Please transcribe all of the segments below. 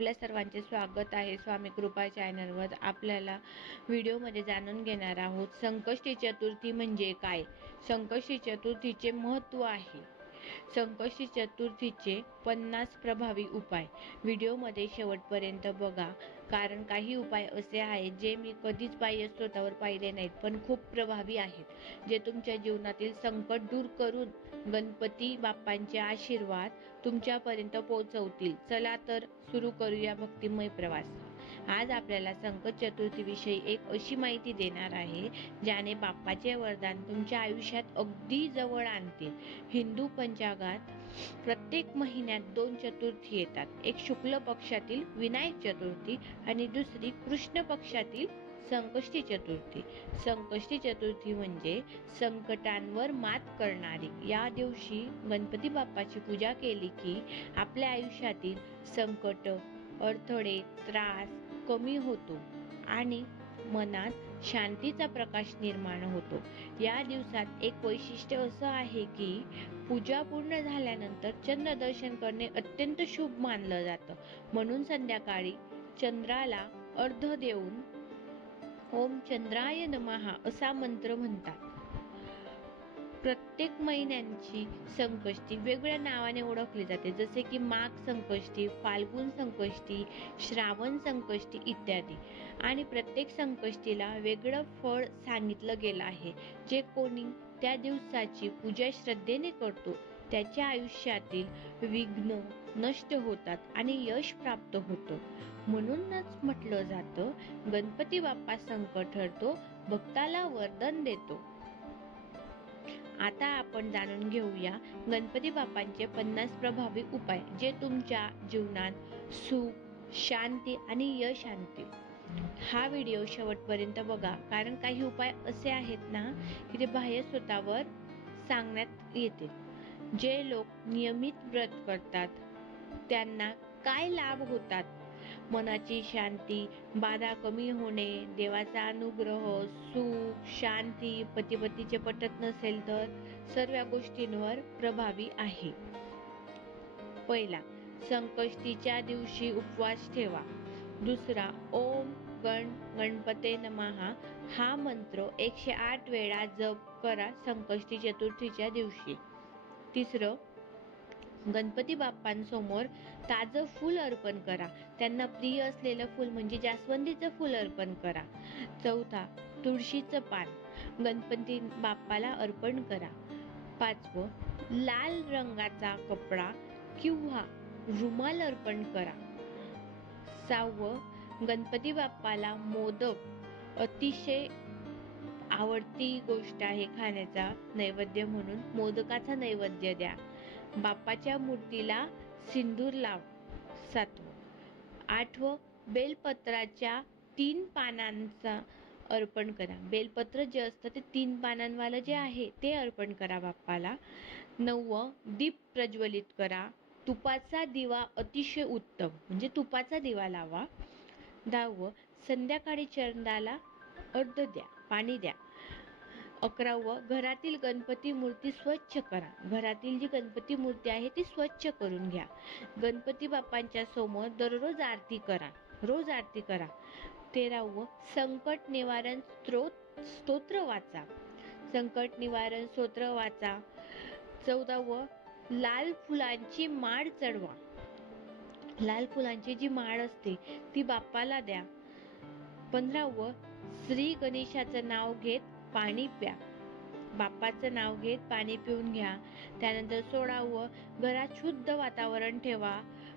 आपल्या सर्वांचे स्वागत आहे स्वामी कृपा चॅनलवर। आपल्याला व्हिडिओमध्ये जाणून घेणार आहोत संकष्टी चतुर्थी म्हणजे काय, संकष्टी चतुर्थीचे महत्त्व आहे, संकष्टी चतुर्थीचे 50 प्रभावी उपाय। व्हिडिओमध्ये शेवटपर्यंत बघा, कारण काही उपाय असे आहेत जे मी कधीच बाह्य स्रोतावर पाहिले नाहीत, पण खूप प्रभावी आहेत, जे तुमच्या जीवनातील संकट दूर करून गणपती बाप्पांचे आशीर्वाद तुमच्यापर्यंत पोहोचवतील। चला तर सुरू करूया भक्तिमय प्रवास। आज आपल्याला संकट चतुर्थी विषयी एक अशी माहिती देणार आहे ज्याने बाप्पाचे वरदान तुमच्या आयुष्यात अगदी जवळ आणतील। हिंदू पंचांगात प्रत्येक महिन्यात 2 चतुर्थी येतात, एक शुक्ल पक्षातील विनायक चतुर्थी आणि दुसरी कृष्ण पक्षातील संकष्टी चतुर्थी। संकष्टी चतुर्थी म्हणजे संकटांवर मात करणारी। या दिवशी गणपती बाप्पाची पूजा केली की आपल्या आयुष्यातील संकट, अडथळे, त्रास कमी होतो आणि मनात शांतीचा प्रकाश निर्माण होतो। या दिवसात एक वैशिष्ट्य असं आहे की पूजा पूर्ण झाल्यानंतर चंद्र दर्शन करणे अत्यंत शुभ मानलं जातं, म्हणून संध्याकाळी चंद्राला अर्घ्य देऊन ओम चंद्राय नमः असा मंत्र म्हणतात। प्रत्येक महिन्यांची संकष्टी वेगळ्या नावाने ओळखली जाते, जसे की माघ संकष्टी, फाल्गुन संकष्टी, श्रावण संकष्टी इत्यादी। आणि प्रत्येक संकष्टीला वेगळं फळ सांगितलं गेलं आहे। जे कोणी त्या दिवसाची पूजा श्रद्धेने करतो त्याच्या आयुष्यातील विघ्न नष्ट होतात आणि यश प्राप्त होतं। म्हणूनच म्हटलं जातं, गणपती बाप्पा संकट हरतो, भक्ताला वरदान देतो। आता आपण जाणून घेऊया गणपती बाप्पांचे 50 प्रभावी उपाय, जे तुमच्या जीवनात सुख, शांती आणि यश आणतील। हा व्हिडिओ शेवटपर्यंत बघा, कारण काही उपाय असे आहेत ना की ते बाह्य स्रोतावर सांगण्यात येतील। जे लोक नियमित व्रत करतात त्यांना काय लाभ होतात? मनाची शांती, बाधा कमी होणे, देवाचा अनुग्रह, सुख, शांती, पती-पत्नीचे पटत नसेल तर सर्व गोष्टींवर प्रभावी आहे। पहिला, संकष्टीच्या दिवशी उपवास ठेवा। दुसरा, ओम गणपते नमः हा मंत्र 108 वेळा जप करा संकष्टी चतुर्थीच्या दिवशी। तिसरं, गणपती बाप्पांसमोर ताजं फूल अर्पण करा, त्यांना प्रिय असलेलं फूल म्हणजे जास्वंदीचं फूल अर्पण करा। चौथा, तुळशीचं पान गणपती बाप्पाला अर्पण करा। पाचवं, लाल रंगाचा कपडा किंवा रुमाल अर्पण करा। सहावं, गणपती बाप्पाला मोदक अतिशय आवडती गोष्ट आहे खाण्याचा नैवेद्य म्हणून मोदकाचा नैवेद्य द्या। बाप्पाच्या मूर्तीला सिंदूर लाव। सातवं, आठवं, बेलपत्राच्या 3 पानांचा अर्पण करा। बेलपत्र जे असतं ते 3 पानांवालं जे आहे ते अर्पण करा बाप्पाला। नववं, दीप प्रज्वलित करा, तुपाचा दिवा अतिशय उत्तम म्हणजे तुपाचा दिवा लावा। 10वं, संध्याकाळी चंद्राला अर्घ्य द्या, पाणी द्या। 11वं, घरातील गणपती मूर्ती स्वच्छ करा, घरातील जी गणपती मूर्ती आहे ती स्वच्छ करून घ्या। गणपती बाप्पांच्या समोर दररोज आरती करा, रोज आरती करा। 13वं, संकट निवारण स्तोत्र वाचा, संकट निवारण स्तोत्र वाचा। 14वं, लाल फुलांची माळ चढवा, लाल फुलांची जी माळ असते ती बाप्पाला द्या। 15वं, श्री गणेशाचं नाव घेत पाणी प्या, बाप्पाचं नाव घेत पाणी पिऊन घ्या। त्यानंतर 16वं, घरात शुद्ध वातावरण ठेवा,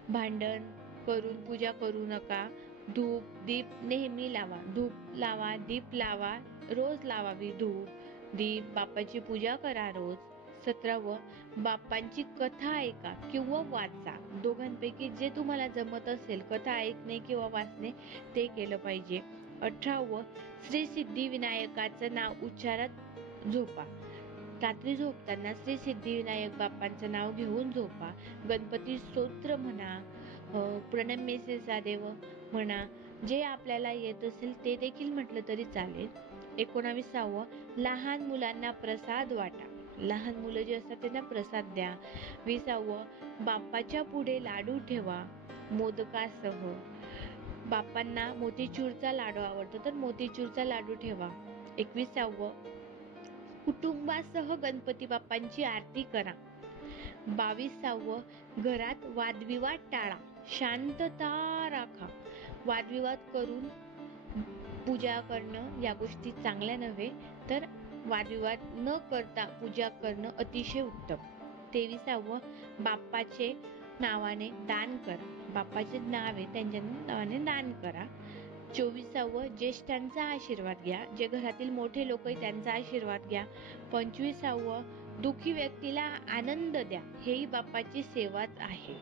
भांडण करून पूजा करू नका। धूप दीप नेहमी लावा, धूप लावा, दीप लावा, रोज लावावी धूप दीप, बाप्पाची पूजा करा रोज। 17वं, बाप्पांची कथा ऐका किंवा वाचा, दोघांपैकी जे तुम्हाला जमत असेल, कथा ऐकणे किंवा वाचणे ते केलं पाहिजे। 18वं, श्री सिद्धिविनायकाचं नाव उच्चारत झोपा, रात्री झोपताना श्री सिद्धिविनायक बाप्पांचं नाव घेऊन झोपा। गणपती स्तोत्र म्हणा, प्रणम्यसे सदेव म्हणा, जे आपल्याला येत असेल ते देखील म्हटलं तरी चालेल। 19वं, लहान मुलांना प्रसाद वाटा, लहान मुलं जे असतात त्यांना प्रसाद द्या। 20वं, बाप्पाच्या पुढे लाडू ठेवा, मोदकासह. बाप्पांना मोतीचूरचा लाडू आवडतो तर मोतीचूरचा लाडू ठेवा. 21 कुटुंबासह गणपती बाप्पांची आरती करा. 22 घरात वादविवाद टाळा, शांतता राखा. वादविवाद करून पूजा करणं या गोष्टी चांगल्या नव्हे, तर वादविवाद न करता पूजा करणं अतिशय उत्तम. 23 बाप्पाचे नावाने दान करा. बाप्पाचे नाव आहे त्यांच्या नावाने दान करा. 24 ज्येष्ठांचा आशीर्वाद घ्या. जे घरातील मोठे लोक आहेत त्यांचा आशीर्वाद घ्या. 25 दुःखी व्यक्तीला आनंद द्या. हेही बाप्पाची सेवाच आहे.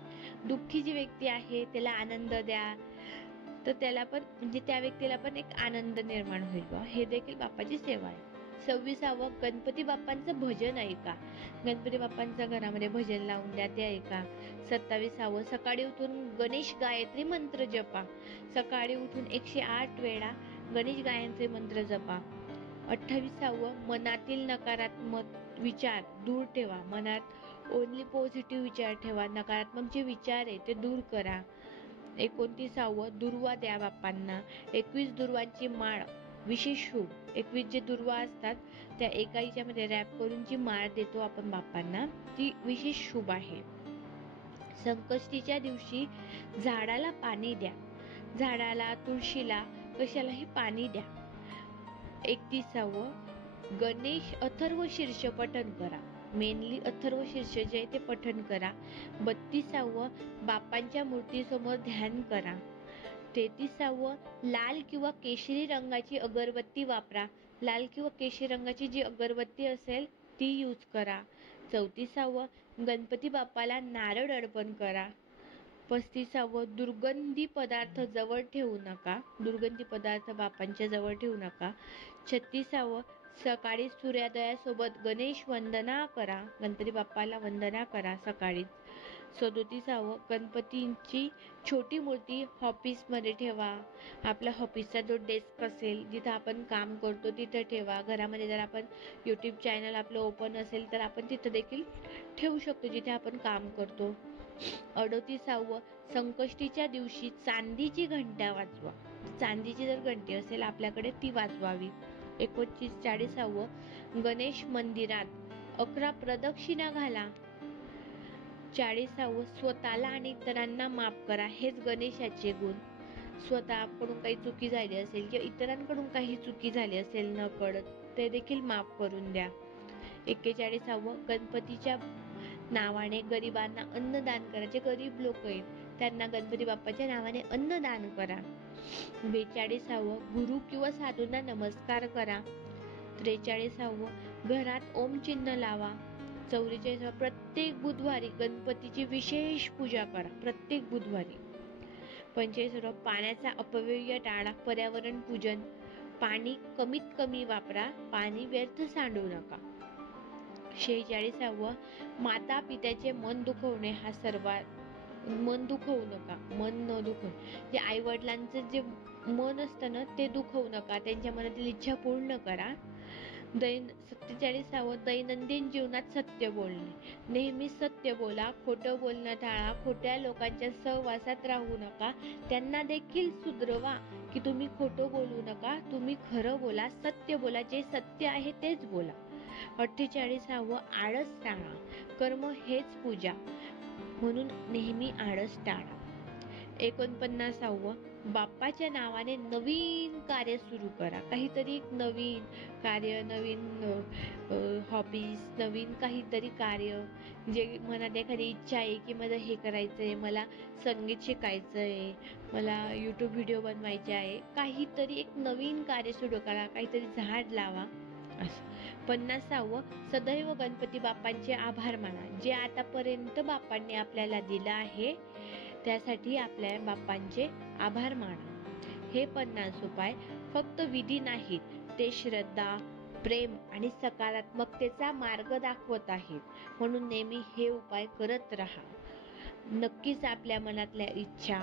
दुःखी जी व्यक्ती आहे त्याला आनंद द्या, तर त्याला पण म्हणजे त्या व्यक्तीला पण एक आनंद निर्माण होईल. हे देखील बाप्पाची सेवा आहे. 26 गणपती बाप्पांचं भजन ऐका. गणपती बाप्पांच्या घरामध्ये भजन लावून द्या, ते ऐका. 27 सकाळी उठून गणेश गायत्री मंत्र जपा. सकाळी उठून 108 वेळा गणेश गायत्री मंत्र जपा. 28 मनातील नकारात्मक विचार दूर ठेवा. मनात ओनली पॉझिटिव्ह विचार ठेवा. नकारात्मक जे विचार आहे ते दूर करा. 29 दुर्वा द्या बाप्पांना. 21 दुर्वांची माळ विशेष शुभ. 21 जे दुर्वा असतात त्या एका याच्यामध्ये रॅप करून जी माळ देतो आपण बाप्पांना, ती विशेष शुभ आहे. संकष्टीच्या दिवशी झाडाला पाणी द्या. झाडाला, तुळशीला, कशालाही पाणी द्या. 31 गणेश अथर्व शीर्ष पठण करा. मेनली अथर्व शीर्ष जे आहे ते पठण करा. 32 बाप्पांच्या मूर्तीसमोर ध्यान करा. 33 लाल किंवा केशरी रंगाची अगरबत्ती वापरा. लाल किंवा केशरी रंगाची जी अगरबत्ती असेल ती यूज करा. 34 गणपती बाप्पाला नारळ अर्पण करा. 35 दुर्गंधी पदार्थ जवळ ठेवू नका. दुर्गंधी पदार्थ बाप्पांच्या जवळ ठेवू नका. 36 सकाळी सूर्योदयासोबत गणेश वंदना करा. गणपती बाप्पाला वंदना करा सकाळी. 37 गणपतींची छोटी मूर्ती ऑफिसमध्ये ठेवा. आपल्या ऑफिसचा जो डेस्क असेल जिथं आपण काम करतो तिथं ठेवा. घरामध्ये जर आपण यूट्यूब चॅनल आपलं ओपन असेल तर आपण तिथं देखील ठेवू शकतो जिथे आपण काम करतो. 38 संकष्टीच्या दिवशी चांदीची घंटा वाजवा. चांदीची जर घंटी असेल आपल्याकडे ती वाजवावी. 39 गणेश मंदिरात 11 प्रदक्षिणा घाला. 40 स्वतःला आणि इतरांना माफ करा. हेच गणेशाचे गुण. स्वतःकडून काही चुकी झाली असेल किंवा इतरांकडून काही चुकी झाली असेल न कळत, ते देखील माफ करून द्या. 41 गणपतीच्या नावाने गरिबांना अन्नदान करा. जे गरीब लोक आहेत त्यांना गणपती बाप्पाच्या नावाने अन्नदान करा. 42 गुरु किंवा साधूंना नमस्कार करा. 43 घरात ओम चिन्ह लावा. 44 प्रत्येक बुधवारी गणपतीची विशेष पूजा करा. प्रत्येक बुधवारी. 45 पाण्याचा अपव्यय टाळा. पर्यावरण पूजन. पाणी कमीत कमी वापरा. पाणी व्यर्थ सांडू नका. 46 माता पित्याचे मन दुखवणे हा सर्वात मन दुखवू नका. मन न दुखवून जे आई वडिलांचं जे मन असतं ना ते दुखवू नका. त्यांच्या मनातील इच्छा पूर्ण करा. 47 दैनंदिन जीवनात सत्य बोलणे. नेहमी सत्य बोला. खोटं बोलणं टाळा. खोट्या लोकांच्या सहवासात राहू नका. त्यांना देखील सुधरवा की तुम्ही खोटं बोलू नका, तुम्ही खरं बोला, सत्य बोला. जे सत्य आहे तेच बोला. 48 आळस टाळा. कर्म हेच पूजा, म्हणून नेहमी आळस टाळा. 49 बाप्पाच्या नावाने नवीन कार्य सुरू करा. काहीतरी एक नवीन कार्य, नवीन हॉबीज, नवीन काहीतरी कार्य. जे मनात एखादी इच्छा आहे की मला हे करायचं आहे, मला संगीत शिकायचं आहे, मला यूट्यूब व्हिडिओ बनवायचे आहे, काहीतरी एक नवीन कार्य सुरू करा. काहीतरी झाड लावा. असं. 50 सदैव गणपती बाप्पांचे आभार माना. जे आतापर्यंत बाप्पांनी आपल्याला दिलं आहे त्यासाठी आपल्या बाप्पांचे आभार माना. हे 50 उपाय फक्त विधी नाहीत, ते श्रद्धा, प्रेम आणि सकारात्मकतेचा मार्ग दाखवत आहेत. म्हणून नेहमी हे उपाय करत राहा. नक्कीच आपल्या मनातल्या इच्छा